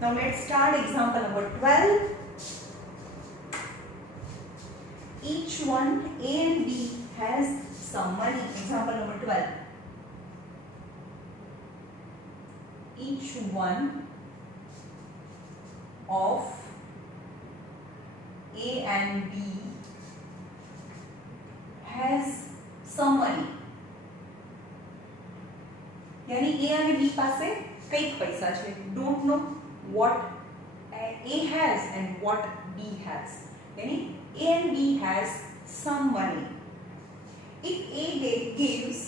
Now let's start example number 12. Each one, A and B, has some money. Example number 12. Each one of A and B has some money. यानी A અને B પાસે કઈક પૈસા છે. Don't know what A has and what B has. यानी A and B has some money. If A gives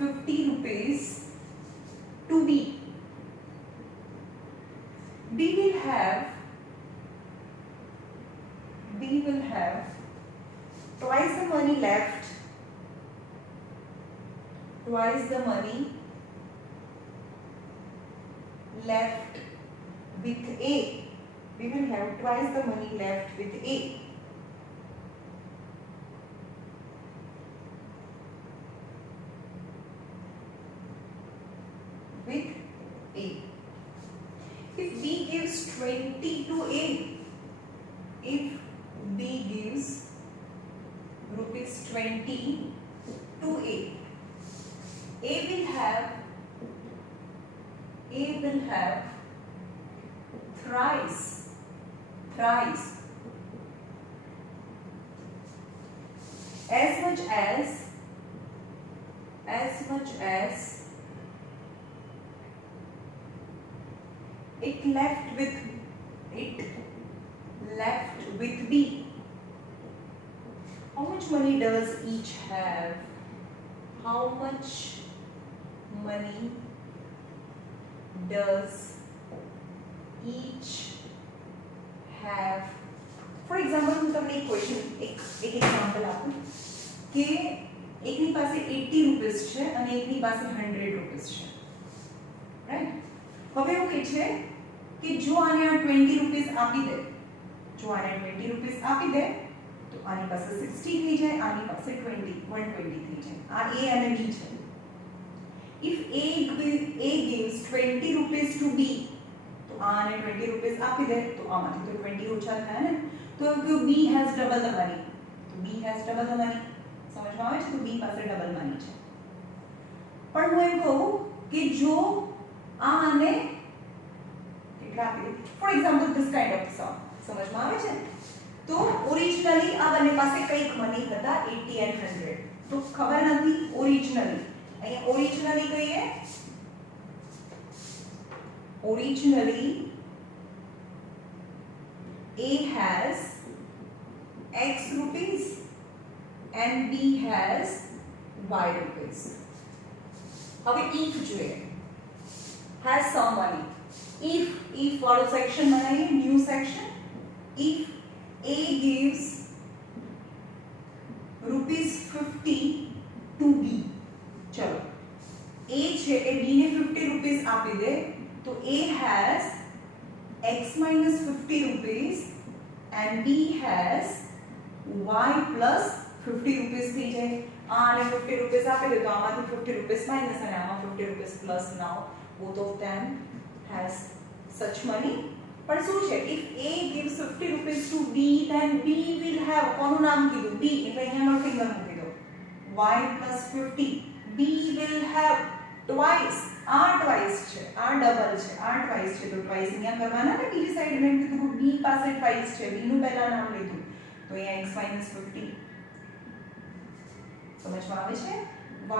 50 rupees to B, B will have twice the money left with A. We will have twice the money left with A. If B gives 20 to A, if B gives rupees 20 to A, A will have thrice as much as it left with B. How much money does each have? How much money does each have? For example, હું તમને એક question એક example આપું કે એકની પાસે 80 રૂપિયા છે અને એકની પાસે 100 રૂપિયા છે, રાઈટ? હવે એવું કહે છે કે જો આને આ 20 રૂપિયા આપી દે, તો આની પાસે 60 થઈ જાય, આની પાસે 120 થઈ જાય. આ A અને B છે. If A gives 20 rupees to B, तो आने 20 rupees આપી દે, તો આમાંથી તો 20 ઓછા થાય ને, તો B has double the money. સમજમાં આવે છે? તો B પાસે ડબલ મની છે. પણ હું એમ કહું કે જો આને કેટલા આપી દે, for example this kind of sum, સમજમાં આવે છે? તો ઓરિજિનલી આ બંને પાસે કઈક મની હતા 80 and 100, તો ખબર નથી ઓરિજિનલી. અહીંયા ઓરિજિનલી કહીએ, originally A has X rupees and B has Y rupees. હવે if જોઈએ, has some money. If वाला section बनाइए, new section. If A gives rupees 50 to B, चलो A છે એ B ને 50 rupees આપી દે, तो A has X minus 50 rupees and B has Y plus 50 rupees થઈ જાય. આને 50 rupees આપી દે, તો આમાંથી 50 rupees minus અને આમાં 50 rupees plus. Now both of them has such money. પણ શું છે? If A gives 50 rupees to B, then B will have, કોનું નામ કીધું? B, એટલે અહીંયાનો ફિંગર મૂકી દો, Y plus 50. B will have twice. આ twice છે, આ ડબલ છે, આ twice છે, તો twice અહીંયા કરવાના ને. બીજી સાઈડ મેં કીધું B પાસે twice છે, B નું પહેલા નામ લીધું, તો અહીંયા x minus 50. સમજમાં આવે છે?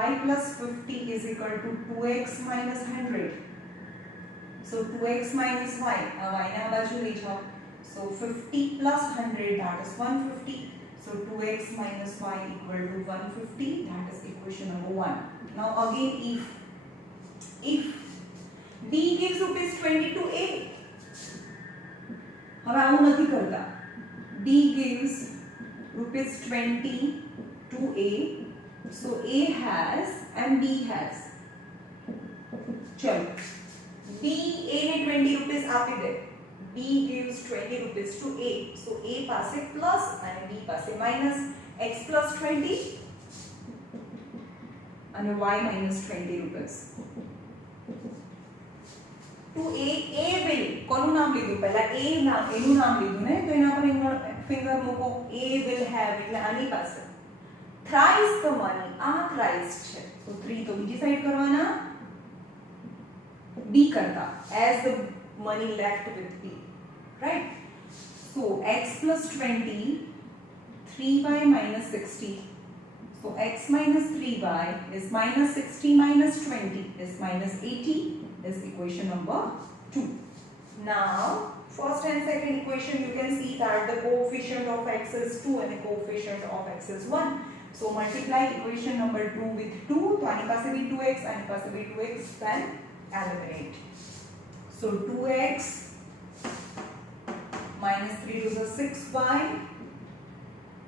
Y plus 50 is equal to 2x minus 100. So 2x minus y, y ના બાજુ લઈ જાઓ, so 50 plus 100, that is 150. So 2x minus y equal to 150. That is equation number 1. Now again, if B gives rupees 20 to A, હવે આવું નથી કરતા. B gives rupees 20 to A, so A has and B has. चलो B A ने 20 rupees આપી દે, B gives 20 rupees to A, so A પાસે plus અને B પાસે minus. X plus 20 અને y minus 20 rupees. To a will કોનું નામ લીધું પહેલા a નામ એનું નામ લીધું ને તો એના પર ફિંગર મૂકો. a will have એટલે આની પાસે thrice the money આ thrice છે તો 3 તો બીજી સાઈડ કરવાના b કરતા as the money left with b, right? So x plus 20 3y minus 60. So x minus 3y is minus 60 minus 20 is minus 80 is equation number 2. Now first and second equation you can see that the coefficient of x is 2 and the coefficient of x is 1. So multiply equation number 2 with 2 तो आने पास भी 2x आने पास भी 2x then eliminate. So 2x minus 3 to the 6y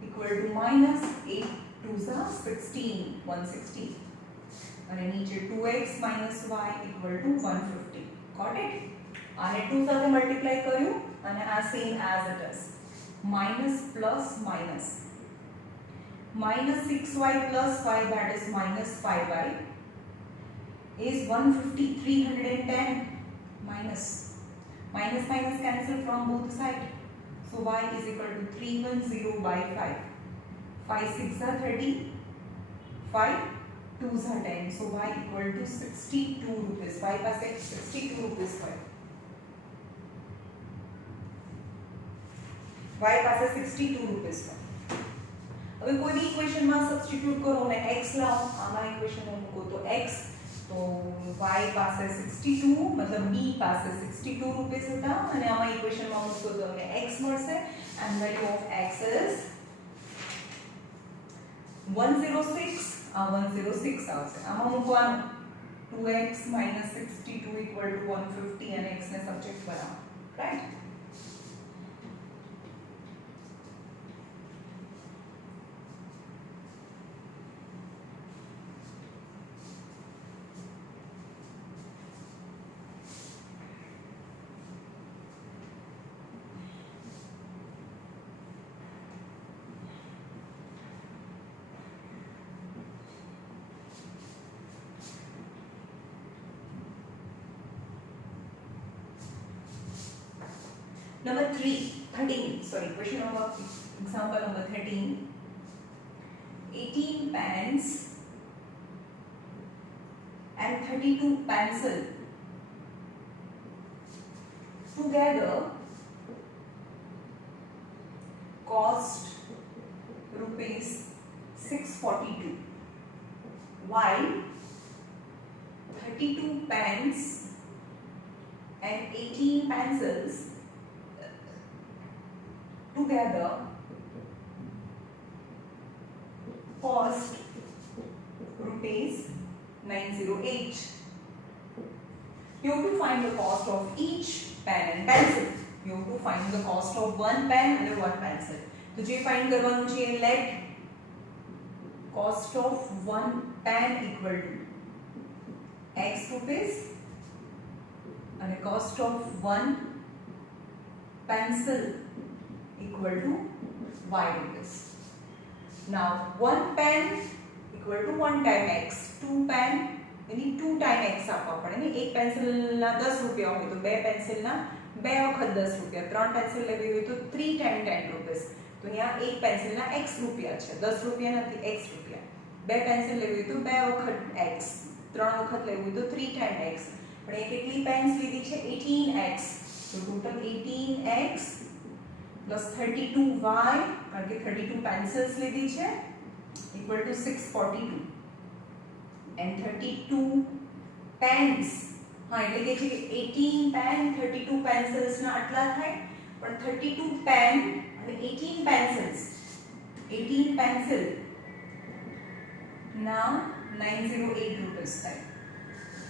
equal to minus 8 to the 16 160 and नीचे 2x minus y equal to 150. Got it? आने 2 સાથે multiply કર્યું અને આ same as it is minus plus minus minus 6y plus 5 that is minus 5y is 150 310 minus minus minus cancel from both sides. So y is equal to 310 by 5. 5 6 are 30, 5 2s are 10. So y equal to 62 rupees. Y pass 62 rupees. Y pass 62 rupees. હવે કોઈ બી equation માં substitute કરો અને x લાવો આમાં equation માં મૂકો તો x તો y પાસે 62 मतलब b પાસે 62 રૂપિયા હતા અને આમાં ઇક્વેશન માં મૂકો તો તમને x મળશે and value of x is 106 106 આવશે આમાં મૂકવાનું 2x minus 62 equal to 150 and x ને સબ્જેક્ટ બનાવો right. Number 13, sorry, question number, example number 13. 18 pens and 32 pencil together cost rupees 642, while 32 pens and 18 pencils together cost rupees 908. You have to find the cost of each pen and pencil. You have to find the cost of one pen and one pencil. तो जे find करवानुं छे let cost of one pen equal to x rupees and the cost of one pencil equal to y rupees. Now one pen equal to 1 time x, two pen यानी 2 time x આપવા પડે ને એક pencil ના 10 રૂપિયા હોય તો બે પેન્સિલ ના 2 વખત 10 રૂપિયા, 3 પેન્સિલ લેવી હોય તો 3 time 10 rupees. તો અહીંયા એક પેન્સિલ ના x રૂપિયા છે, 10 રૂપિયા નથી x રૂપિયા. બે પેન્સિલ લેવી હોય તો 2 વખત x, 3 વખત લેવી હોય તો 3 time x. પણ એ કેટલી પેન્સ લીધી છે 18x. તો ટોટલ 18x plus 32y કારણ કે 32 pencils લીધી છે equal to 642 and 32 pens હા એટલે કે છે કે 18 pen 32 pencils ના આટલા થાય પણ 32 pen અને 18 pencils 18 pencil now 908 rupees થાય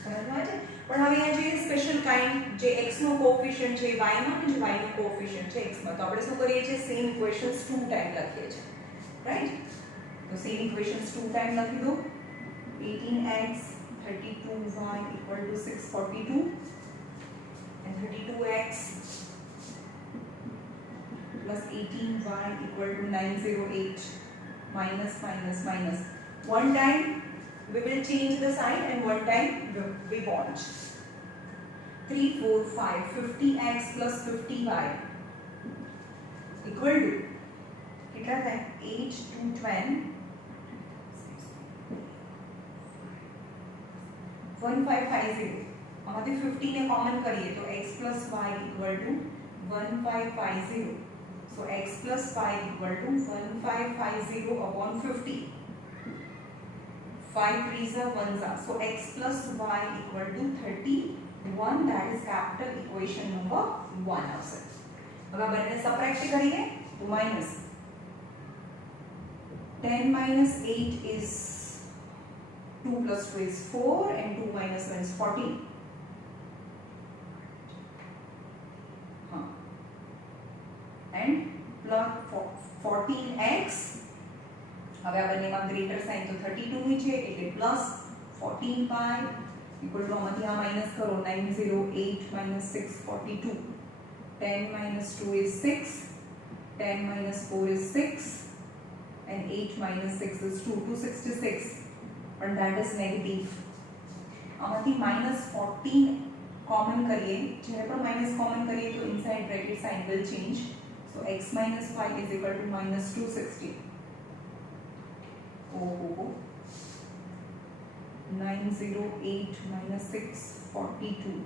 સમજમાં છે. પણ હવે અહીંયા જે સ્પેશિયલ કાઇન્ડ જે x નો કોએફિશિયન્ટ છે y માં અને જે y નો કોએફિશિયન્ટ છે x માં તો આપણે શું કરીએ છીએ સેમ ઇક્વેશન્સ 2 ટાઈમ લખીએ છીએ રાઈટ. તો સેમ ઇક્વેશન્સ 2 ટાઈમ લખી દો 18x 32y equal to 642 and 32x plus 18y equal to 908 minus minus minus one time we will change the sign and one time we want. 3 4 5 50x plus 50y equal to कितना था 8 2 10 1550 आमाથી 50 ने common करिए तो x plus y equal to 1550 so x plus y equal to 1550 upon 50 5 3s are 1s are so x plus y equal to 31 that is capital equation number 1 આવશે હવે બંને subtract કરીએ તો minus 10 minus 8 is 2 plus 2 is 4 and 2 minus 1 is 14 and plus 14x હવે આ બંનેમાં greater sign તો 32 ની છે એટલે પ્લસ 14 પાઈ ઇક્વલ ટુ આમાંથી આ માઈનસ કરો 908 minus 642 10 minus 2 is 6 10 minus 4 is 6 and 8 minus 6 is 2 266 but that is negative આમાંથી minus 14 common કરીએ જ્યારે પણ minus common કરીએ તો inside bracket sign will change so x minus y is equal to minus 260 oh 908 minus 642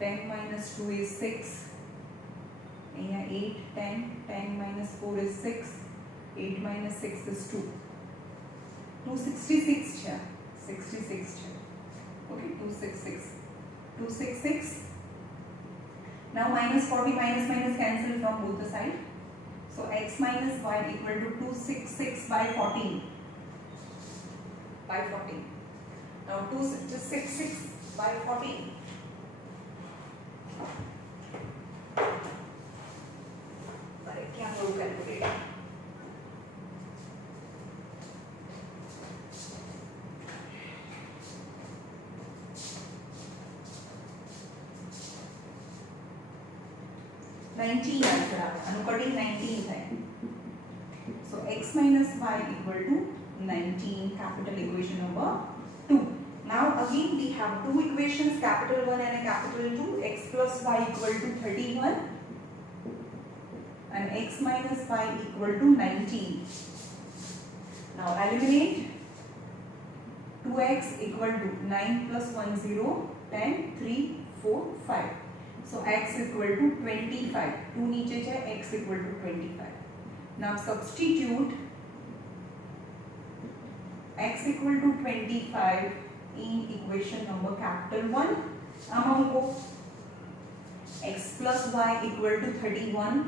10 minus 2 is 6 અહીંયા 8 10 10 minus 4 is 6 8 minus 6 is 2 266 છે 66 છે okay 266 now minus 40 minus minus cancel from both the side so x minus y equal to 266 by 14 now 266 by 14 क्या हो calculate 19 answer अनुकटिंग 19 है so x minus y equal to 19 capital equation number 2 now again we have two equations capital 1 and a capital 2 x plus y equal to 31 and x minus y equal to 19 now eliminate 2x equal to 9 plus 1 0 10 3 4 5 so x equal to 25 2 नीचे है x equal to 25 now substitute x equal to 25 in equation number capital 1 आमा को x plus y equal to 31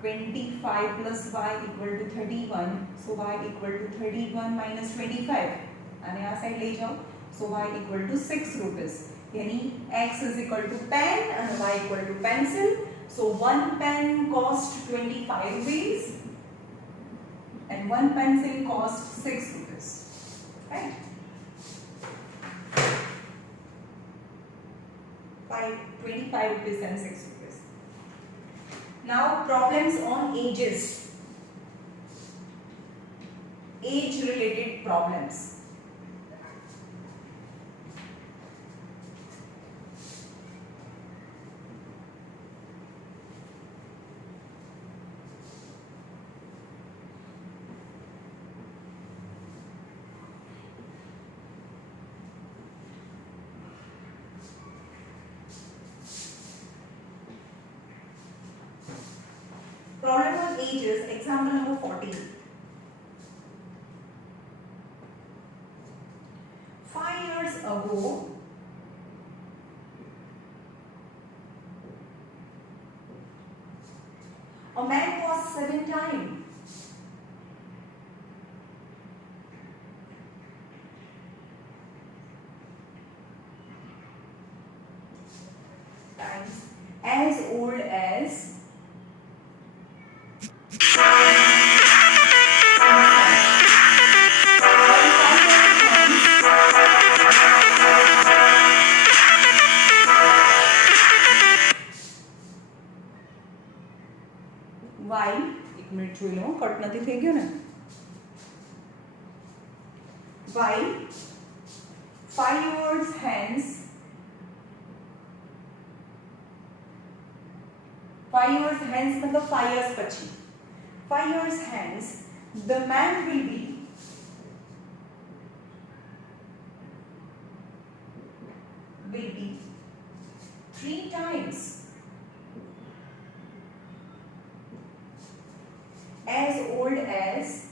25 plus y equal to 31 so y equal to 31 minus 25 અને આ side લઈ જાઓ so y equal to 6 rupees यानी x is equal to pen and y equal to pencil so one pen cost 25 rupees and one pencil cost 6 rupees right by 25 rupees and 6 rupees now problems on ages age related problems problem on ages example number 14 5 years ago a man was 7 times as old as y एक minute જોઈ low cut નથી થઈ ગયો ને while 5 years hence 5 years hence मतलब 5 years પછી 5 years hence the man will be three times as old as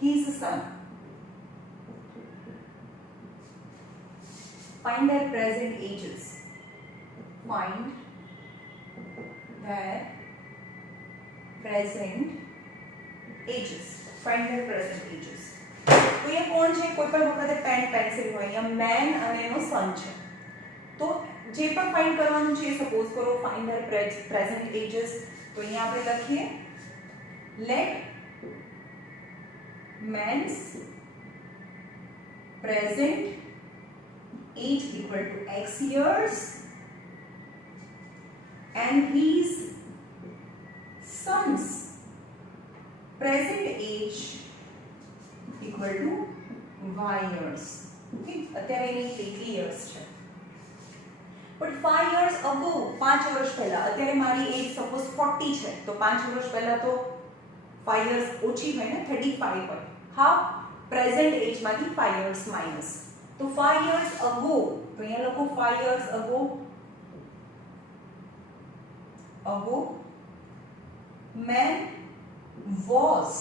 his son. Find their present ages. Find their present ages. Find their present ages. तो ये कौन છે કોઈ પણ વખતે pen pencil હોય અહીંયા મેન અને એનો સન છે તો જે પણ ફાઇન્ડ કરવાનું છે સપોઝ કરો ફાઇન્ડ ધેર પ્રેઝન્ટ એजेस તો અહીંયા આપણે લખીએ let man's present age equal to x years and his son's present age equal to y years. Okay, અત્યારે એની કેટલી years છે but 5 years ago 5 વર્ષ પહેલા અત્યારે મારી એજ સપોઝ 40 છે તો 5 વર્ષ પહેલા તો 5 years ઓછી હોય ને 35 હોય હા પ્રેઝન્ટ એજ માંથી 5 years માઈનસ તો 5 years ago તો અહીંયા લખો 5 years ago man was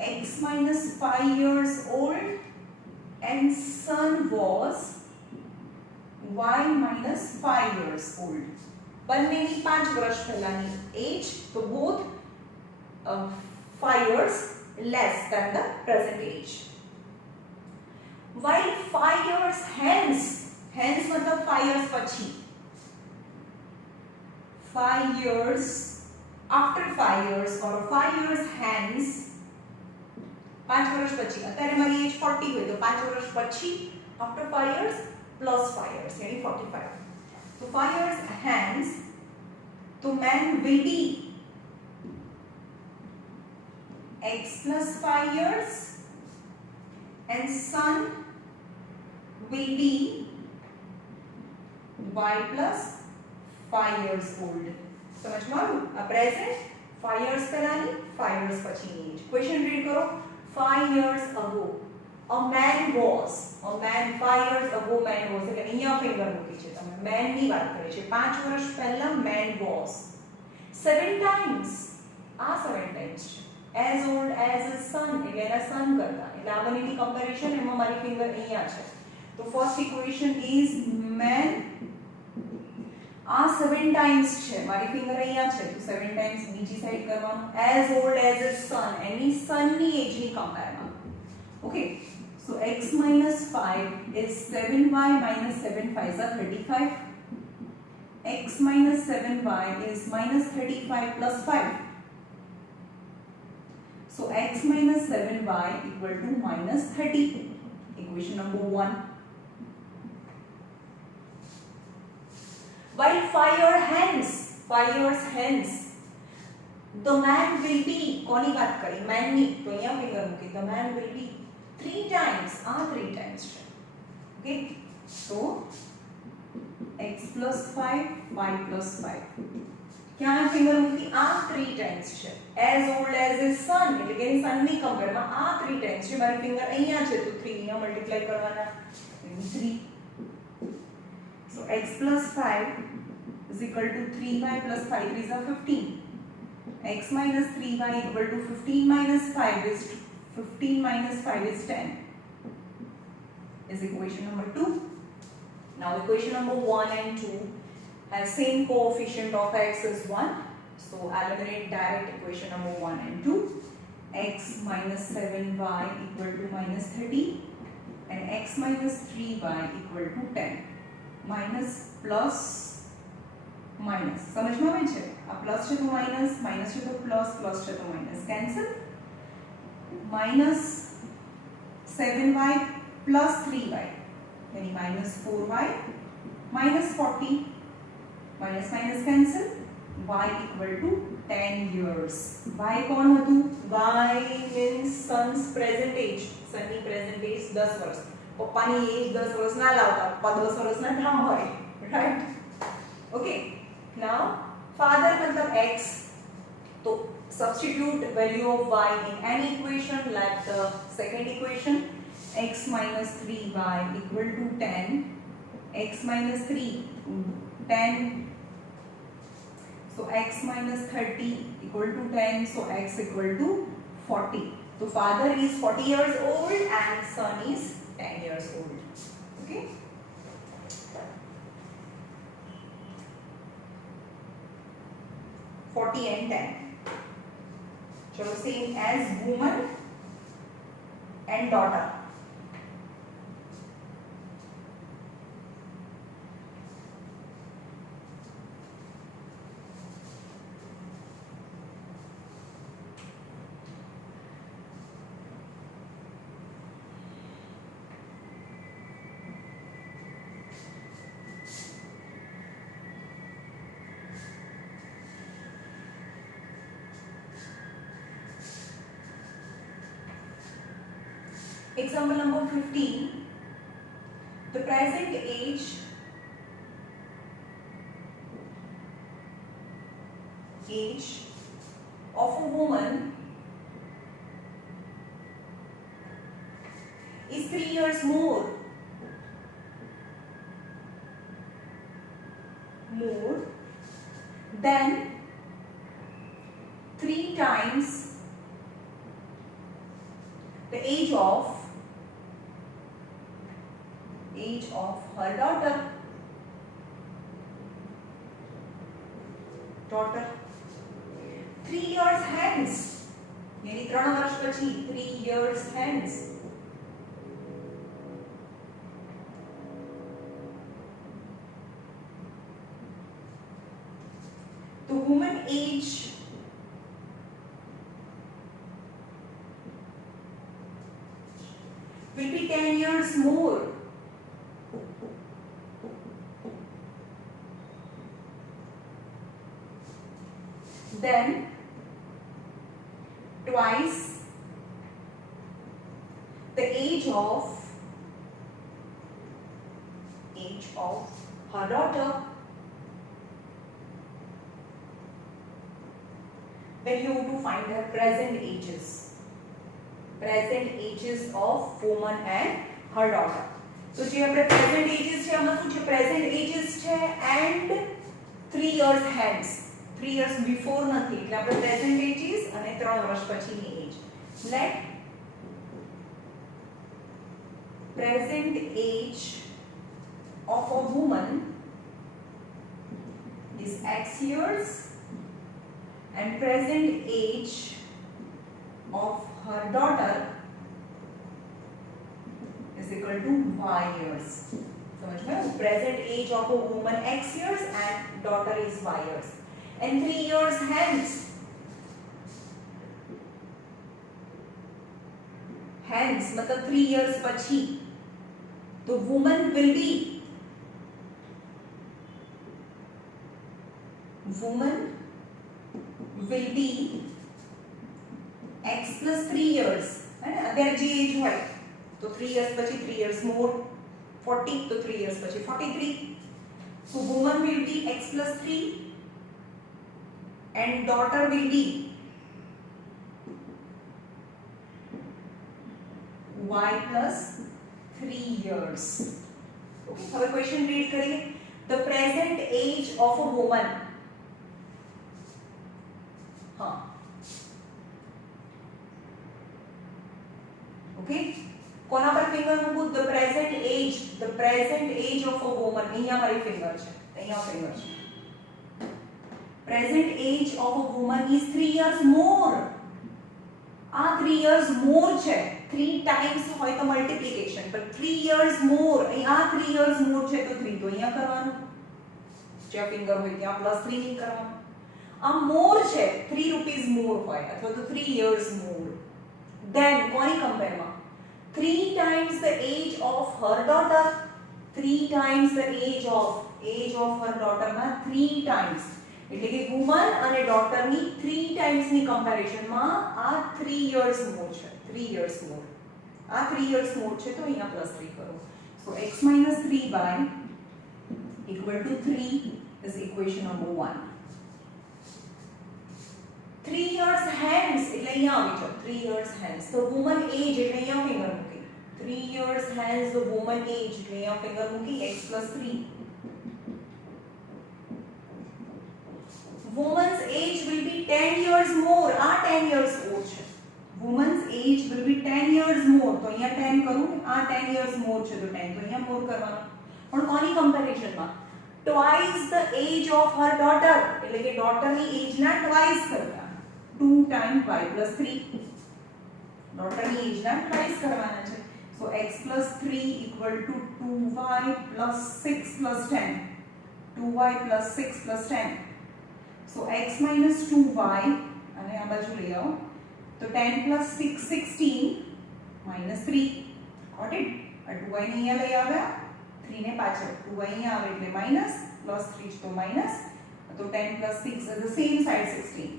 x minus 5 years old and son was y minus 5 years old. બંનેની 5 વર્ષ પહેલાની એજ તો both 5 years less than the present age. While 5 years hence मतलब 5 years પછી 5 years after 5 years or 5 years hence 5 વર્ષ પછી અત્યારે મારી એજ 40 હોય તો 5 વર્ષ પછી after 5 years plus 5 years यानी 45 तो 5 years hence तो man will be x plus 5 years and son will be y plus 5 years old. समझ में आया आ प्रेजेंट 5 years પહેલાની 5 years પછીની એજ ક્વેશ્ચન રીડ કરો 5 years ago a man was 5 years ago man was એટલે અહીંયા ફિંગર મૂકી છે તમે man ની વાત કરી છે 5 વર્ષ પહેલા man was 7 times આ 7 times છે as old as his son એટલે એના son કરતા એટલે આ બંનેની કમ્પેરિઝન એમાં મારી ફિંગર અહીંયા છે તો ફર્સ્ટ ઇક્વેશન ઇઝ man આ 7 times છે મારી ફિંગર અહીંયા છે તો 7 times બીજી સાઈડ કરવાનું as old as his son એની son ની એજ ની કમ્પેરમાં okay so x minus 5 is 7y minus 7 5 are 35 x minus 7y is minus 35 plus 5 so x minus 7y equal to minus 30 equation number 1 while 5 years hence the man will be કોની વાત કરી man ની તો અહીંયા finger મૂકી the man will be 3 times 3 times છે okay so x plus 5 y plus 5 ક્યાં finger મૂકી 3 times છે as old as his son એટલે કે એની son ની કમ્પેરમાં 3 times છે મારી ફિંગર અહીંયા છે તો 3 અહીંયા મલ્ટીપ્લાય કરવાના 3 so x plus 5 is equal to 3y plus 5 3 is 15 x minus 3y equal to 15 minus 5 is 15 minus 5 is 10 is equation number 2 now equation number 1 and 2 have same coefficient of x is 1 so eliminate direct equation number 1 and 2 x minus 7y equal to minus 30 and x minus 3y equal to 10 minus plus minus समझ में આવે છે આ plus છે તો minus minus છે તો plus plus છે તો minus cancel minus 7y plus 3y यानी minus 4y minus 40 minus minus cancel y equal to 10 years. y કોણ હતું? y means son's present age. sonની present age 10 વર્ષ. પપ્પાની એજ 10 વર્ષ ના લાવતા, પપ્પા 10 વર્ષના ના હોય, right? okay, now father मतलब x, तो substitute value of y in any equation like the second equation, x minus 3y equal to 10, x minus 3 10, so x minus 30 equal to 10, so x equal to 40. So father is 40 years old and son is 10 years old. Okay, and 10. So same as woman and daughter. Example number 15. The present age of a woman is 3 years more than 3 times the age of her daughter. 3 years hence, यानी 3 વર્ષ પછી, 3 years hence. The woman age will be 10 years more than twice the age of her daughter. Then you have to find her present ages of woman and her daughter. So જે આપણે present ages છે, આમાં શું છે? present ages છે and 3 years hence. 3 years before નથી, એટલે આપણે present ages અને 3 વર્ષ પછીની age. Let present age of a woman is x years and present age of her daughter is equal to y years. समझ में? Present age of a woman x years and daughter is y years. And 3 years hence मतलब 3 years પછી, तो woman will be x plus 3 years, है ना? अगर जी as હોય तो 3 years પછી 3 years more, 40 तो 3 years પછી 43. So woman will be x plus 3 and daughter will be y plus 3 years. Okay, હવે question read કરીએ. The present age of a woman. हाँ. Okay. કોના પર ફિંગર મૂકું? The present age of a woman. અહીંયા મારી finger છે, અહીંયા ફિંગર છે. Present age of a woman is 3 years more. આ 3 years more છે. 3 times હોય તો multiplication, but 3 years more. અહીંયા 3 years more છે તો 3 તો અહીંયા કરવાનું. જ્યાં ફિંગર હોય ત્યાં +3 નહીં કરવાનું. આ more છે, 3 rupees more હોય અથવા તો 3 years more. Then કોની કમ્પેરમાં? 3 times the age of her daughter. 3 times the age of her daughter માં 3 times. એટલે કે વુમન અને ડોટરની 3 ટાઈમ્સ ની કમ્પેરિઝન માં આ 3 years more છે, 3 years more. આ 3 years more છે તો અહીંયા +3 કરો. So x - 3y equal to 3 is equation number 1. 3 years hence એટલે અહીંયા આવી જાવ. 3 years hence તો woman age એટલે અહીંયા ફિંગર મૂકી. 3 years hence the woman age એટલે અહીંયા ફિંગર મૂકી x + 3. woman's age will be 10 years more. આ 10 years more છે. woman's age will be 10 years more. તો અહીંયા 10 કરું ને આ 10 years more છે તો 10 તો અહીંયા more કરવાનું. પણ કોની કમ્પેરિઝન માં? twice the age of her daughter એટલે કે daughter ની એજ ના twice કરતા. 2 times y plus 3. daughter ની એજ ના twice કરવાના છે. so x plus 3 equal to 2y plus 6 plus 10. 2y plus 6 plus 10. so x minus 2y અને આ બાજુ લઈ આવો તો 10 plus 6 16 minus 3. got it? આ 2y ને અહીંયા લઈ આવ્યા 3 ને પાછળ 2y અહીંયા આવે એટલે minus plus 3 તો minus તો 10 plus 6 is the same side 16.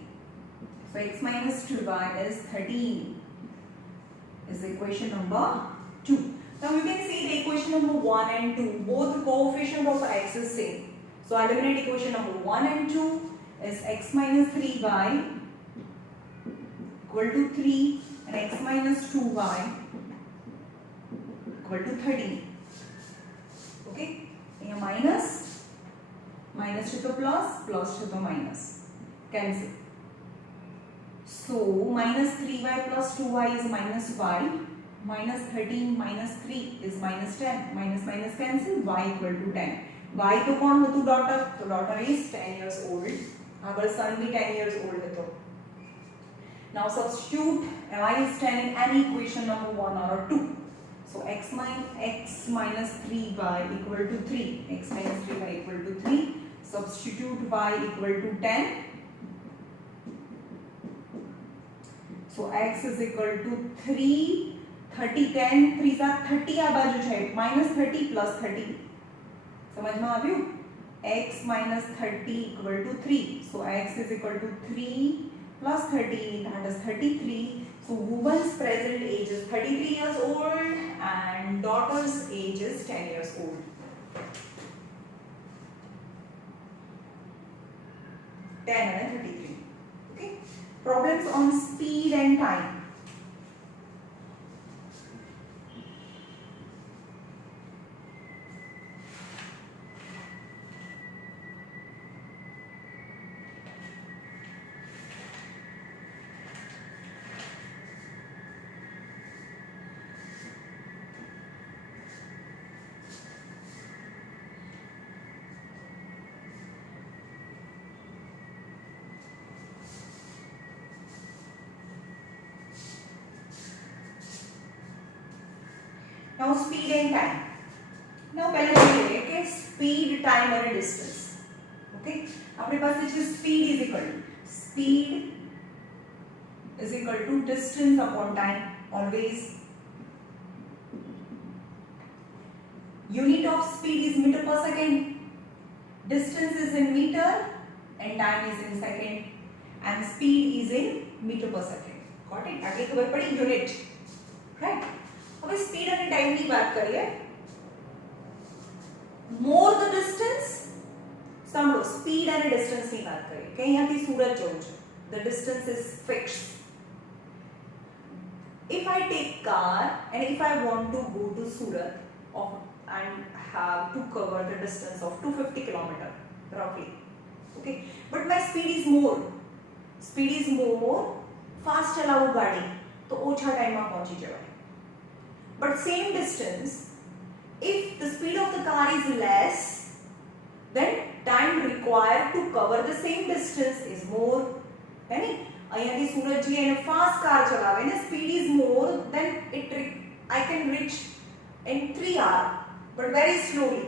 so x minus 2y is 13 is equation number 2. now you can see the equation number 1 and 2 both the coefficient of x is same. so eliminate equation number 1 and 2 is x minus 3y equal to 3 and x minus 2y equal to 13. okay here minus to the plus to the minus cancel. so minus 3y plus 2y is minus y, minus 13 minus 3 is minus 10, minus cancel, y equal to 10. y तो कौन होतु daughter? तो daughter is 10 years old. अगर son भी 10 years old है तो now substitute y is 10 in any equation number 1 or 2. so x minus 3y equal to 3. x minus 3y equal to 3. substitute y equal to 10. so x is equal to 3 30 10 3 are 30 આ બાજુ છે minus 30 plus 30 સમજમાં આવ્યું? x minus 30 equal to 3. so x is equal to 3 plus 30 that is 33. so woman's present age is 33 years old and daughter's age is 10 years old. 10 and 33. okay problems on speed and time. now speed and time. now પહેલા જોઈએ કે speed time અને distance. okay આપણી પાસે છે speed is equal to distance upon time. always unit of speed is meter per second, distance is in meter and time is in second and speed is in meter per second. got it? આટલી ખબર પડી unit, right? હવે speed અને time ની વાત કરીએ. મોર the distance સાંભળો speed અને ડિસ્ટન્સ ની વાત કરીએ કે અહીંયાથી સુરત જવું છે. The distance is fixed. if I take car and if I want to go to Surat and have to cover the distance of 250 km roughly, okay but my speed is more fast ચલાવું ગાડી તો ઓછા ટાઈમમાં પહોંચી જવાય. but same distance if the speed of the car is less then time required to cover the same distance is more. है नहीं? અહીંયાથી સુરત જઈએ અને ફાસ્ટ કાર ચલાવે ને speed is more then I can reach in 3 hours but very slowly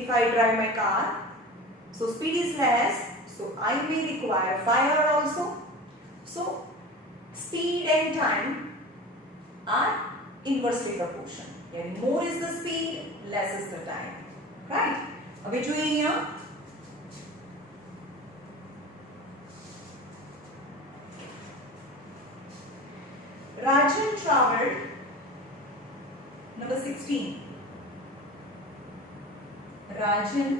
if I drive my car. so speed is less so I may require 5 hours also. so speed and time are inversely proportional. yani more is the speed less is the time, right? હવે જોઈએ અહીંયા Rajan traveled, number 16. Rajan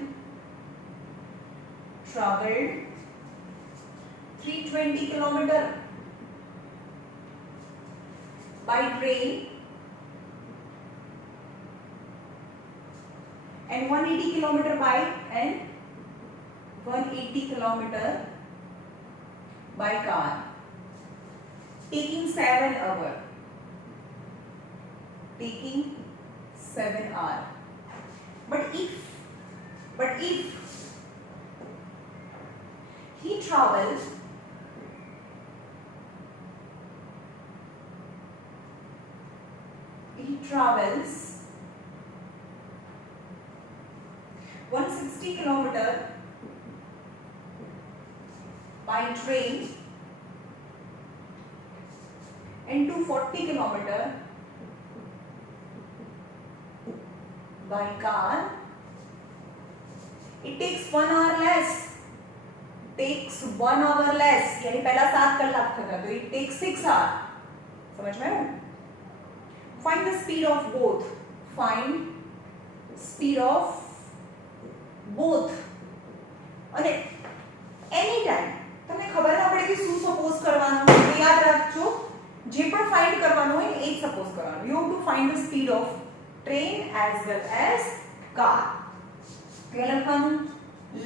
traveled 320 kilometer by train and 180 kilometer by and 180 kilometer by car, taking 7 hours. Taking 7 hours. But if he travels he travels 160 kilometer by train and 240 kilometer by car, it takes 1 hour less. Takes 1 hour less, यानी पहला 7 कलाक था तो it takes 6 hours. समझ में आया? Find the speed of both. Find speed of both. અને any time તમને ખબર ના પડે કે શું સપોઝ કરવાનું તો યાદ રાખજો જે પણ ફાઇન્ડ કરવાનું હોય એ સપોઝ કરવાનું. You have to find the speed of train as well as car. क्या લખવાનું?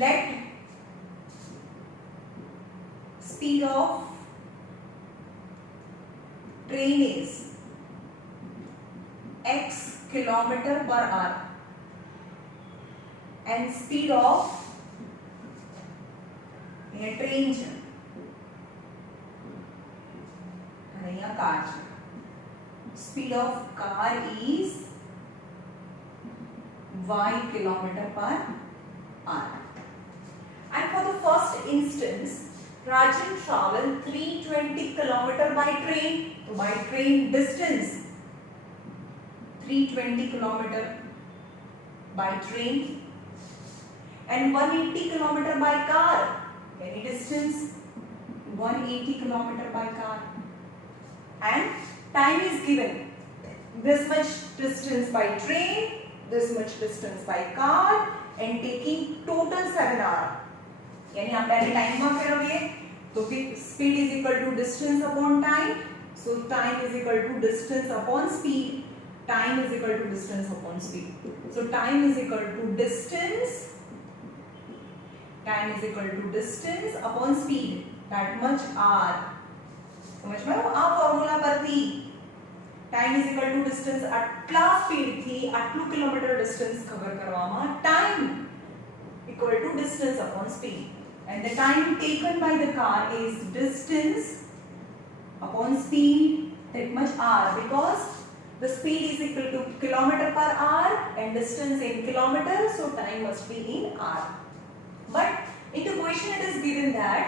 Let speed of train is x kilometer per hour and speed of train છે અને અહીંયા car છે. Speed of car is y kilometer per hour. And for the first instance, Rajan traveled 320 kilometer by train. So by train distance 320 kilometer by train and 180 kilometer by car. Any distance 180 kilometer by car. And time is given. This much distance by train, this much distance by car, and taking total 7 hours. यानी आप पहले time में फेरवीए तो फिर speed is equal to distance upon time. So time is equal to distance upon speed. Time is equal to distance upon speed. So time is equal to distance. Time is equal to distance upon speed. That much are. समझ में आ formula परથી time is equal to distance આટલા speed થી આટલું kilometre distance cover કરવામાં time equal to distance upon speed. And the time taken by the car is distance upon speed, that much r, because the speed is equal to kilometer per hour and distance in kilometer, so time must be in r. But in the question it is given that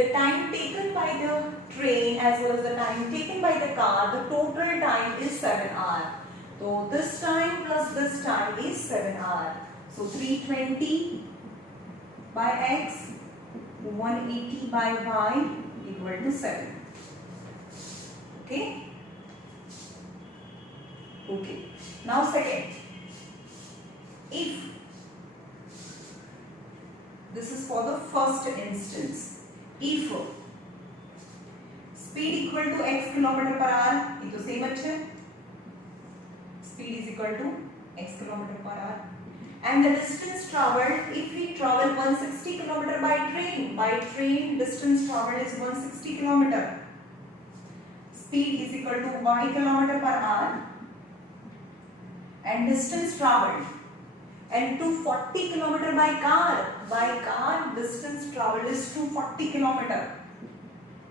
the time taken by the train as well as the time taken by the car, the total time is 7 hours. So this time plus this time is 7 hours. So 320 by x, 180 by y equal to 7. Okay? Okay. Now second. If this is for the first instance. If speed equal to x kilometer per hour, ये तो same है. Speed is equal to x kilometer per hour. And the distance traveled, if we travel 160 kilometer by train distance traveled is 160 kilometer. Speed is equal to y kilometer per hour and distance traveled, and 240 kilometer by car distance traveled is 240 kilometer.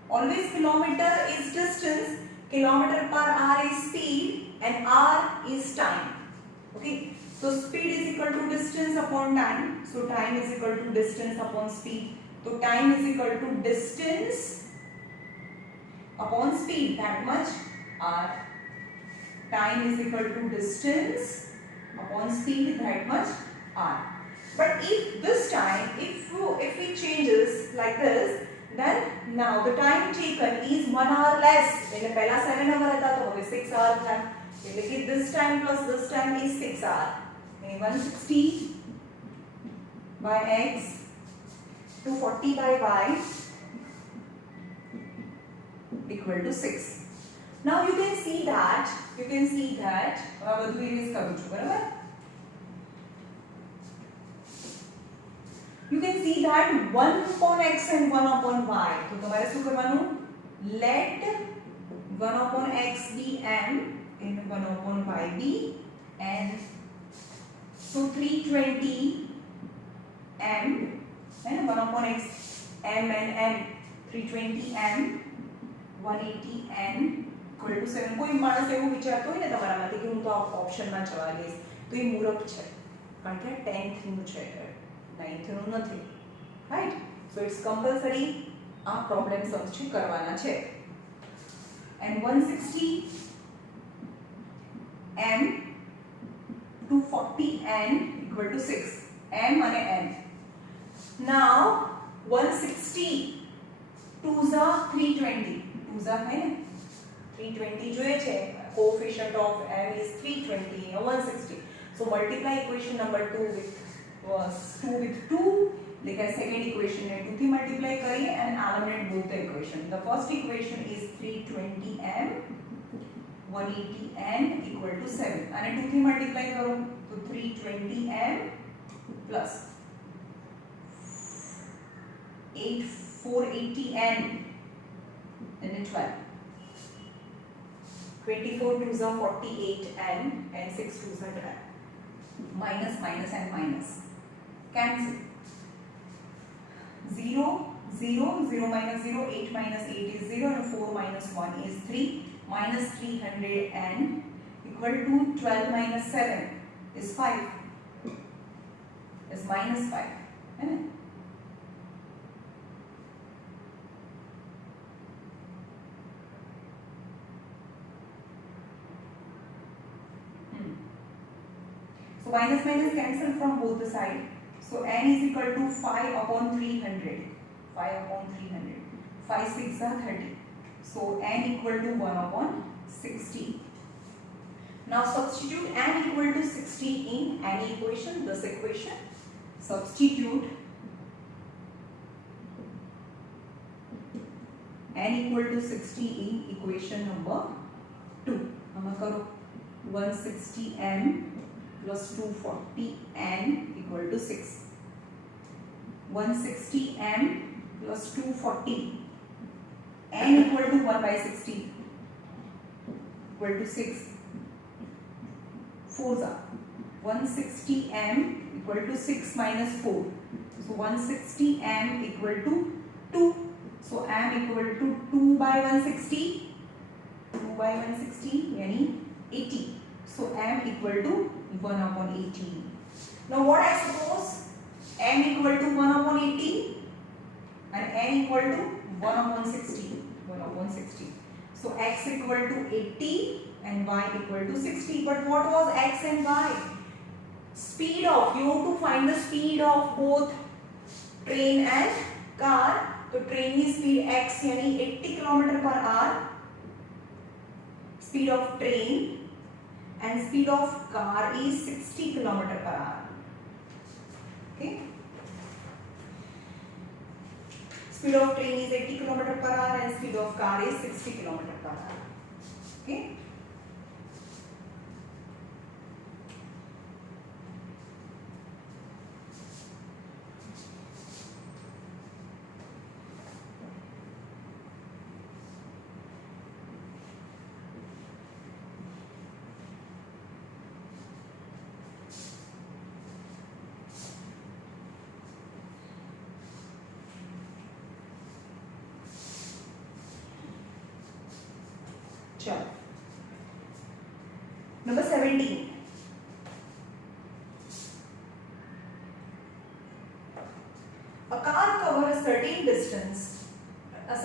Always kilometer is distance, kilometer per hour is speed and r is time. Okay. So speed is equal to distance upon time. So time is equal to distance upon speed. So time is equal to distance upon speed. That much r. Time is equal to distance upon speed. That much r. But if this time, if we changes like this, then now the time taken is 1 hour less. એટલે પહેલા 7 hour હતા તો હવે 6 hour થાય. એટલે કે this time plus this time is 6 hour. અને 160 by x 240 by y equal to 6. Now you can see that બધું erase કરું છું બરાબર. You can see that 1 upon x and 1 upon y. તો તમારે શું કરવાનું? Let 1 upon x be m and 1 upon y be n. So 320 m and 1 upon x m and n. 320 m 180 n equal to 7. કોઈ માણસ એવું વિચારતો હોય ને તમારામાંથી કે હું તો ઓપ્શનમાં જવા દઈશ તો એ મૂર્ખ છે, કારણ કે 10th નું છે, 9th નું નથી, રાઈટ? સો ઇટ્સ કમ્પલસરી આ પ્રોબ્લેમ સમજી કરવાના છે. And 160 m 240 n equal to 6. m અને n. Now 160 2s are 320. 2s are है 320 જોઈએ છે. Coefficient of m is 320 and 160. So multiply equation number 2 with 2. Like second equation ને 2 થી multiply કરીએ and eliminate both the equation. The first equation is 320m 180n equal to 7. અને 2 થી multiply કરો તો 320m plus 480n and then 12. 24 2s are 48n and 6 2s are 12. Minus, minus and minus. Cancel. 0, 0, 0 minus 0, 8 minus 8 is 0 and 4 minus 1 is 3. Minus 300n equal to 12 minus 7 is 5. Is minus 5. Right? So minus minus cancel from both the side. So n is equal to 5 upon 300. 5 upon 300. 5 6 are 30. So n equal to 1 upon 60. Now substitute n equal to 60 in any equation. This equation. Substitute n equal to 60 in equation number 2. हम करो 160m plus 240n equal to 6. 160m plus 240 n equal to 1 by 60 equal to 6. 4s are 160m equal to 6 minus 4. So 160m equal to 2. So m equal to 2 by 160. 2 by 160 yani 80. So m equal to 1 upon 80. Now what I suppose? M equal to 1 upon 80 and n equal to 1 upon 60. 1 upon 60. So x equal to 80 and y equal to 60. But what was x and y? Speed of, you have to find the speed of both train and car. So train की speed x यानी 80 km/h. Speed of train and speed of car is 60 km/h. Okay. Speed of train is 80 km/h and speed of car is 60 km/h. Okay. चलो number 17. A car cover a certain distance. A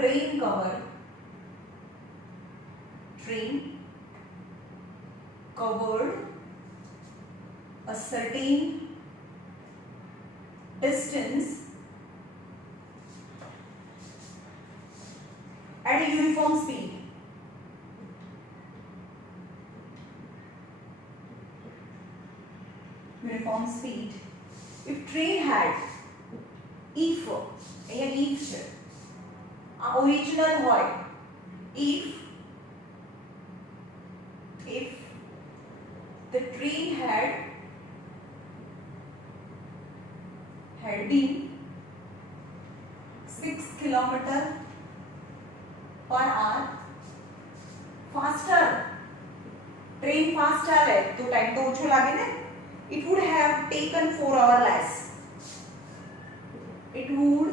train covered a certain distance uniform speed. Uniform speed. If train had, if છે આ original હોય, if the train had been 6 kilometer per hour faster, train fast ચાલે તો time તો ઓછો લાગે ને. It would have taken 4 hours less. It would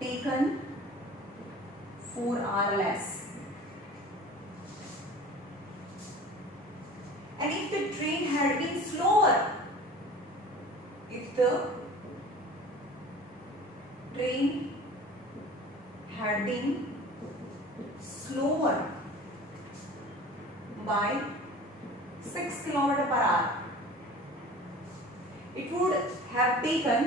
taken 4 hours less. And if the train had been slower, if the train had been slower by 6 kilometers per hour, it would have taken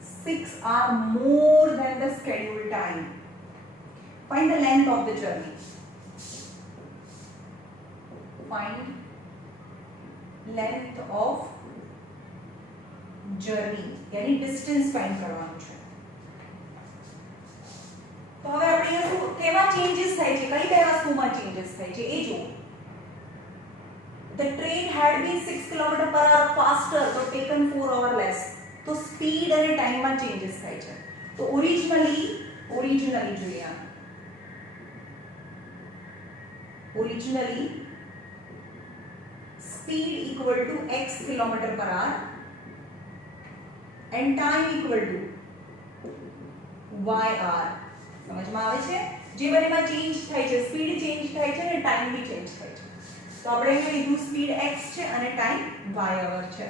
6 hours more than the scheduled time. Find the length of the journey. Find length of journey, यानी distance find करવાનું છે. તો હવે આપણે શું કેવા changes થાય છે, કઈ કઈ વસ્તુમાં ચેન્જીસ થાય છે એ જુઓ. The train had been 6 km per hour faster, so taken 4 hours less. તો સ્પીડ અને ટાઈમમાં ચેન્જીસ થાય છે. તો ઓરિજિનલી જોઈએ, originally speed equal to x kilometer per hour and time equal to y hour. સમજમાં આવે છે? જે બંનેમાં ચેન્જ થાય છે, સ્પીડ ચેન્જ થાય છે અને ટાઈમ બી ચેન્જ થાય છે. તો આપણે અહીંયા લીધું સ્પીડ x છે અને ટાઈમ y hour છે.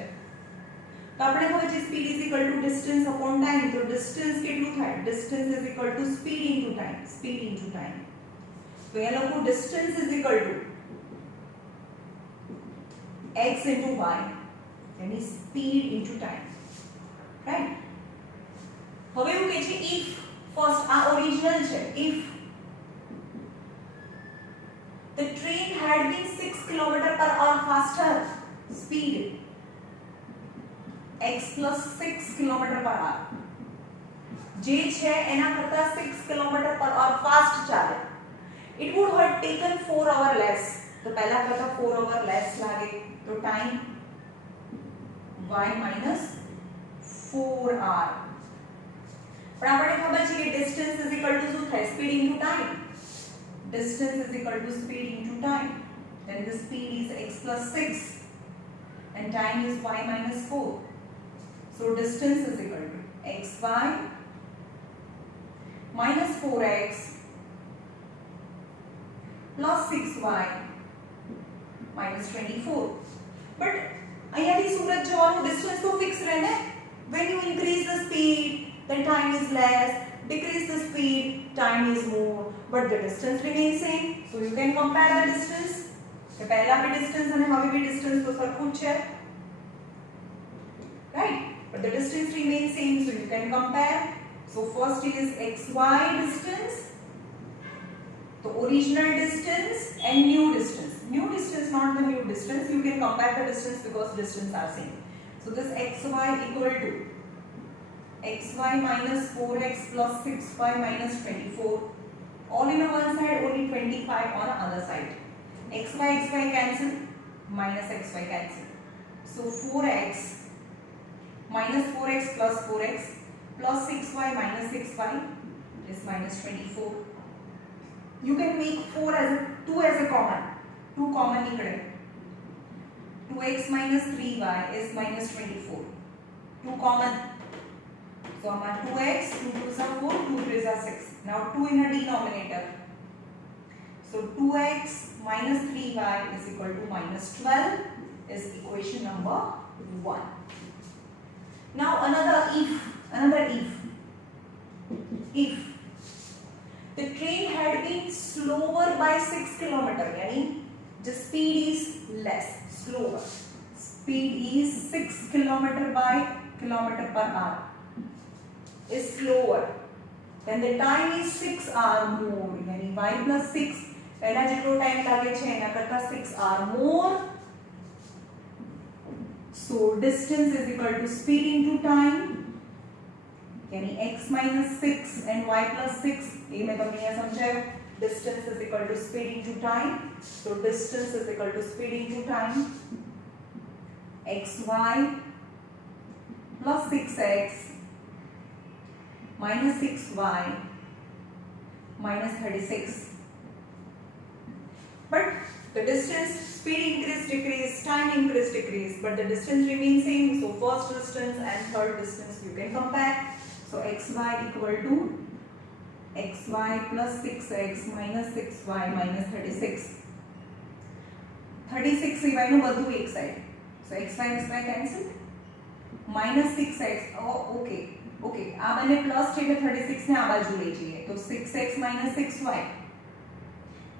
તો આપણે ખબર છે speed is equal to distance upon time. તો ડિસ્ટન્સ કેટલું થાય? Distance is equal to speed into time. तो ये लोग को distance is equal to x into y, यानी स्पीड into टाइम, राइट. હવે એવું કહે છે if ફર્સ્ટ આ ઓરિજિનલ છે, if the train had been 6 km per hour faster, speed x plus 6 km per hour જે છે એના કરતા 6 km per hour fast ચાલે. It would have taken 4 hours less. तो पहला करता 4 hours less लागे, तो टाइम y minus 4 hour. પણ આપણે ખબર છે કે distance is equal to શું થાય? Speed into time. Distance is equal to speed into time. Then the speed is x plus 6 and time is y minus 4. So distance is equal to xy minus 4x plus 6y minus 24. But અહીંયાથી સુરત જવાનું distance તો fix રહે ને. When you increase the speed, then time is less. Decrease the speed, time is more. But the distance remains same. So you can compare the distance. કે પહેલા બી distance અને હવે બી distance તો સરખું જ છે, right? But the distance remains same, so you can compare. So first is xy distance. The original distance and new distance. New distance, not the new distance. You can compare the distance because distance are same. So this xy equal to xy minus 4x plus 6y minus 24. All in one side, only 25 on the other side. Xy cancel, minus xy cancel. So 4x minus 4x plus 4x plus 6y minus 6y is minus 24. You can make 2 as a common. 2 common nikade. 2x minus 3y is minus 24. 2 common. So our 2x, 2 2s are 4, 2 3s are 6. Now 2 in a denominator. So 2x minus 3y is equal to minus 12 is equation number 1. Now another if. If the train had been slower by 6 km, यानी the speed is less, slower. speed is 6 kilometer by kilometer per hour is slower, then the time is 6 hour more. यानी y plus 6 पहला जितना time लागे छे एना करता 6 hour more. So distance is equal to speed into time. यानी x minus 6 and y plus 6 ये मैं तुमने यहाँ समझाया. Distance is equal to speed into time. So distance is equal to speed into time. xy plus 6x minus 6y minus 36. But the distance, speed increase, decrease, time increase, decrease, but the distance remains same. So first distance and third distance you can compare. So xy equal to xy plus 6x minus 6y minus 36. 36 સિવાય નું બધું એક side. So xy cancel. Minus 6x. Oh, okay. Okay. આ બંને plus છે એટલે 36 ને આ બાજુ લઈ જઈએ. તો 6x minus 6y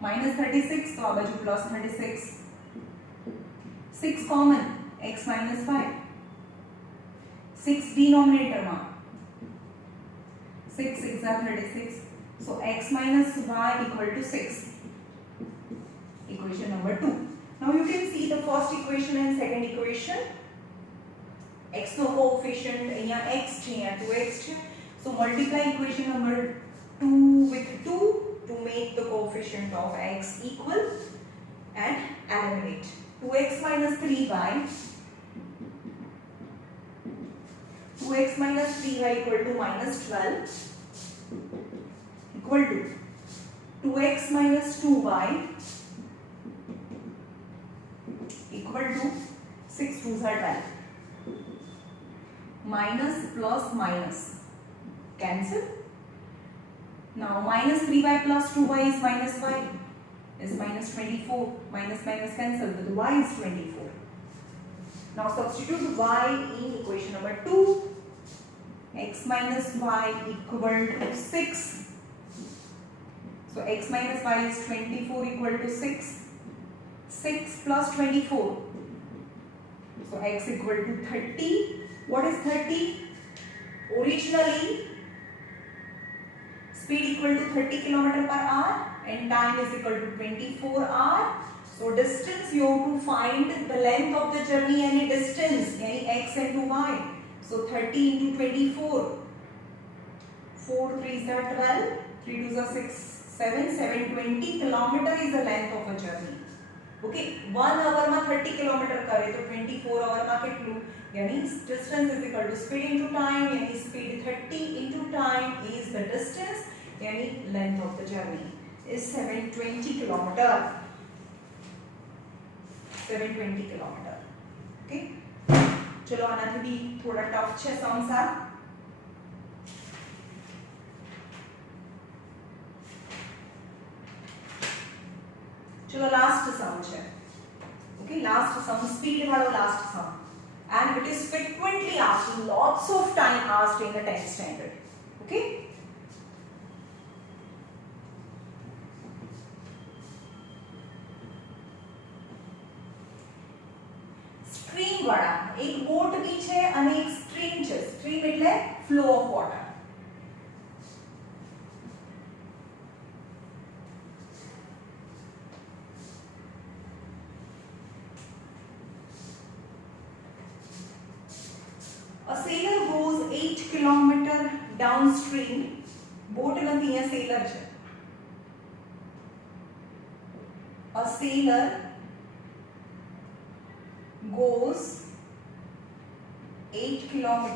minus 36, तो आ बाजू plus 36. 6 common, x minus 5. 6 denominator में. 6 6 are 36. So x minus y equal to 6. Equation number 2. Now you can see the first equation and second equation. X no coefficient, यहाँ x है, यहाँ 2x है. So multiply equation number 2 with 2 to make the coefficient of x equal and eliminate. 2x minus 3y 2x minus 3y equal to minus 12 equal to 2x minus 2y equal to 6 2s are 12. Minus plus minus cancel. Now minus 3y plus 2y is minus y is minus 24. Minus minus cancel, but y is 24. Now substitute y in equation number 2. X minus y equal to 6. So x minus y is 24 equal to 6. 6 plus 24. So x equal to 30. What is 30? Originally speed equal to 30 km per hour and time is equal to 24 hour. So distance you have to find the length of the journey, any distance, any x into y. So 30 into 24. 4 3s are 12, 3 2s are 6, 7, 720 km is the length of a journey. Okay, 1 hour में 30 km करे तो 24 hour में कितनु? यानी distance is equal to speed into time. यानी speed 30 into time is the distance. यानी length of the journey is 720 km. 720 km. Okay. चलो आना भी थोड़ा tough है sums आ. चलो last sum है. Okay, last sum, speed वाला last sum, and it is frequently asked, lots of time asked in the 10th standard. Okay. Stream वाला एक बोट बीच है અને એક stream છે. Stream એટલે flow of water. A sailor goes 8 km downstream. Boat નથી, અહીંયા sailor છે. A sailor goes 8 km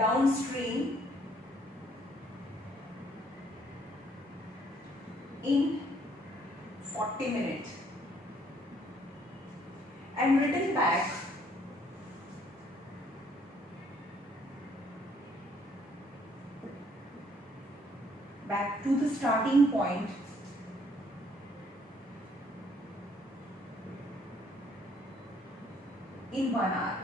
downstream in 40 minutes and return back to the starting point in 1 hour.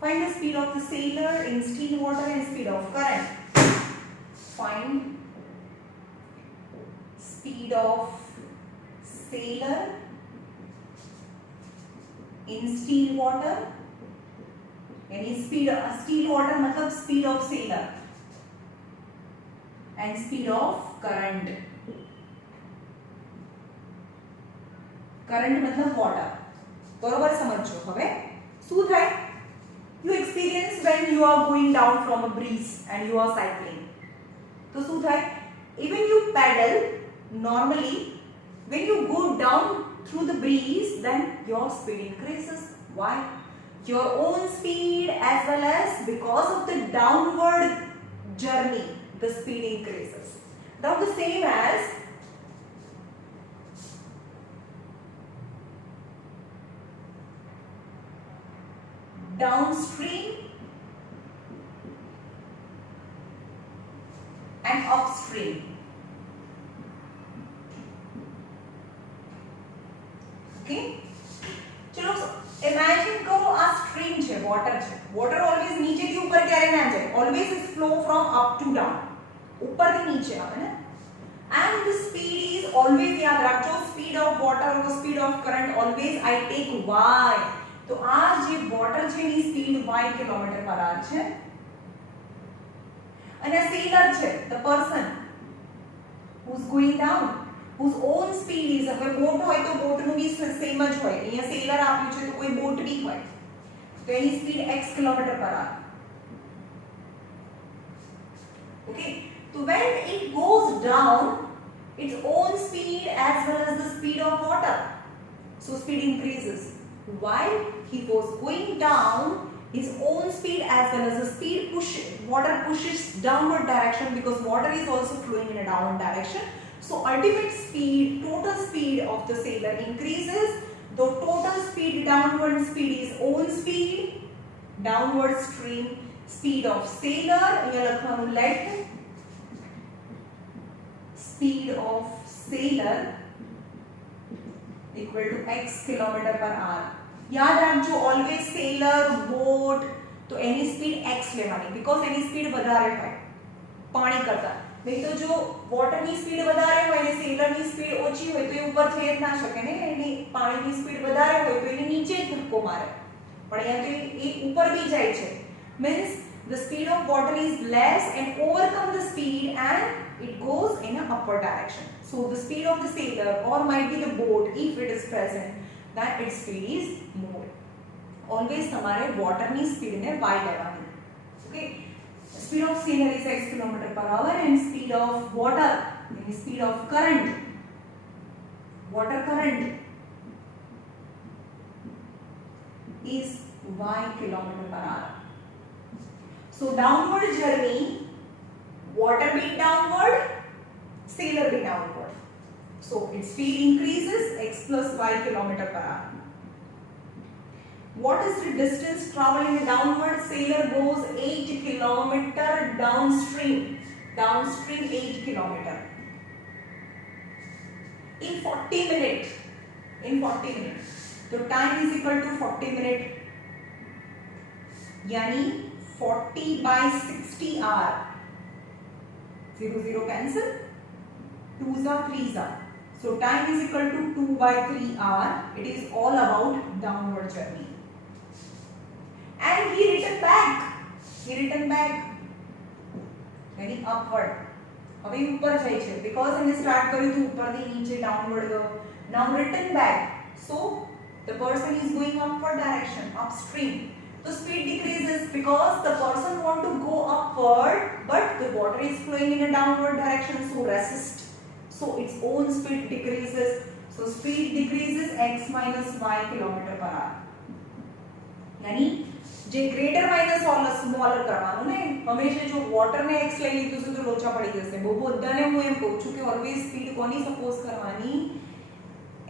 Find the speed of the sailor in still water and speed of current. Find speed of sailor in still water, यानी still water मतलब speed of sailor and speed of current. current मतलब water. बरोबर समझो. હવે શું થાય? You experience when you are going down from a breeze and you are cycling. तो શું થાય? Even you pedal normally, when you go down through the breeze, then your speed increases. Why? Your own speed as well as because of the downward journey, the speed increases. Now the same as downstream and upstream. Okay? चलो imagine करो आ stream છે, water છે. Water always નીચેથી ઉપર ક્યારે ના જાય, always is flow from up to down, ઉપરથી નીચે આવે ને. And the speed is always, યાદ રાખજો, speed of water or speed of current always I take y. તો આ જે વોટર છે એની સ્પીડ y કિલોમીટર પર આર છે, અને સેલર છે, the person who is going down, whose own speed is, अगर बोट હોય તો બોટનું બી સેમ જ હોય, અહીંયા સેલર આપ્યું છે તો કોઈ બોટ બી હોય, તો એની સ્પીડ x કિલોમીટર પર આર. ઓકે, તો when it goes down, its own speed as well as the speed of water, so speed increases. While he was going down, his own speed as well as the speed water pushes downward direction, because water is also flowing in a downward direction. So ultimate speed, total speed of the sailor increases. The total speed, downward speed is own speed, downward stream speed of sailor. here લખવાનું let speed of sailor equal to x kilometer per hour. યાદ રાખજો, always sailor, boat, તો એની speed x લેવાની, because any speed વધારે હોય પાણી કરતા. નહીં તો જો વોટરની સ્પીડ વધારે હોય ને સેલરની સ્પીડ ઓછી હોય તો એ ઉપર થઈ જ ના શકે ને, એની પાણીની સ્પીડ વધારે હોય તો એની નીચે જ ધક્કો મારે, પણ અહીંયા તો એ ઉપર બી જાય છે. Means the speed of water is less and overcome the speed and it goes in an upward direction. So the speed of the sailor or might be the boat, if it is present, that its speed is more. Always તમારે વોટરની સ્પીડને y લેવાની. Okay, speed of sailor is x kilometer per hour and speed of water, the speed of current, water current, is y kilometer per hour. So downward journey, water be downward, sailor be downward, so its speed increases x plus y kilometer per hour. What is the distance traveled in a downward? Sailor goes 8 kilometer downstream. Downstream 8 kilometer. In 40 minutes. In 40 minutes. So time is equal to 40 minutes. Yani 40 by 60 hour. 0 0 cancel. 2s are 3s are. So time is equal to 2 by 3 hour. It is all about downward journey. And he returned back. He returned back. Very upward. હવે ઉપર જાય છે, because એને start કર્યું તો ઉપરથી નીચે downward ગયો. Now return back. So the person is going upward direction, upstream. The speed decreases because the person want to go upward, but the water is flowing in a downward direction, so resist. So its own speed decreases. So speed decreases x minus y kilometer per hour. यानी જે greater minus smaller કરવાનું ને, હંમેશા જો water ને x લઈ લીધું છે તો લોચા પડી જશે. બધાને હું એમ કહું છું કે ઓલવેઝ સ્પીડ કોની સપોઝ કરવાની,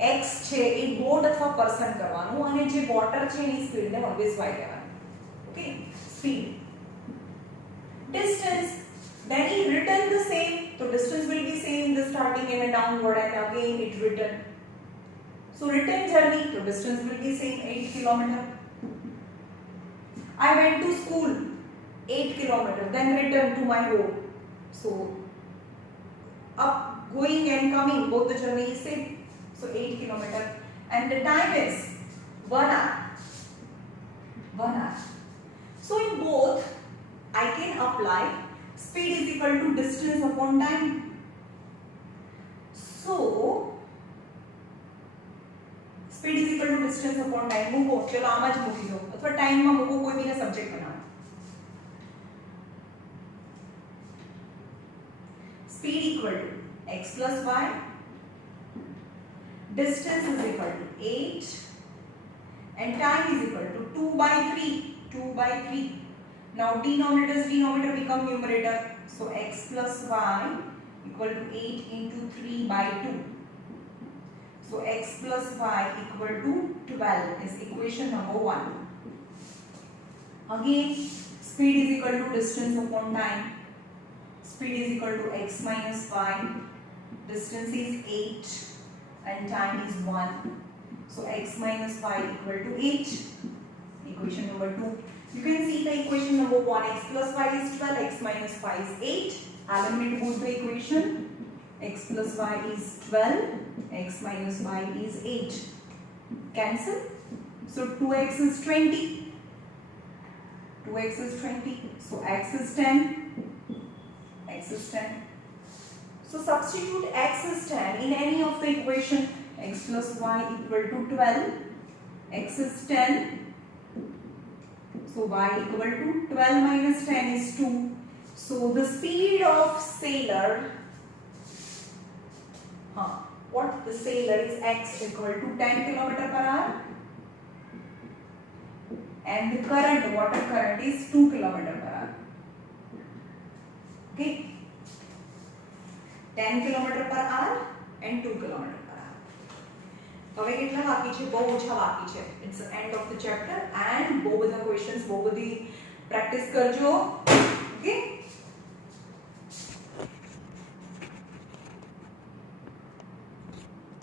x છે એ બોટ અથવા પર્સન કરવાનું, અને જે વોટર છે એની સ્પીડ ને ઓલવેઝ y લેવાની. Okay, speed. Distance, then he return the same, so distance will be same in the starting and a downward and again it return. So return journey, so distance will be same 8 kilometer. I went to school 8 kilometer, then return to my home. So up going and coming, both the journey is same. So 8 kilometer, and the time is 1 hour. 1 hour. So in both I can apply speed is equal to distance upon time. So speed is equal to distance upon time મૂકો, ચલો આમાં જ મૂકી દો અથવા time માં મૂકો, કોઈ બીને સબ્જેક્ટ બનાવો. Speed equal to x plus y, distance is equal to 8 and time is equal to 2 by 3. 2 by 3. Now denominator become numerator. So x plus y equal to 8 into 3 by 2. So x plus y equal to 12 is equation number 1. Again, speed is equal to distance upon time. Speed is equal to x minus y. Distance is 8 and time is 1. So x minus y equal to 8. Equation number 2. You can see the equation number 1, x plus y is 12, x minus y is 8. Eliminate both the equation. X plus y is 12, x minus y is 8. Cancel. So 2x is 20. 2x is 20. So x is 10. X is 10. So substitute x is 10 in any of the equation. X plus y equal to 12. X is 10. So y equal to 12 minus 10 is 2. So the speed of sailor, what the sailor is x equal to 10 km per hour and the current, water current is 2 km per hour. Okay, 10 km per hour and 2 km per hour. હવે કેટલા બાકી છે? બહુ ઓછા બાકી છે. It's the end of the chapter and બહુ બધા questions, બહુ બધી practice કરજો. Okay.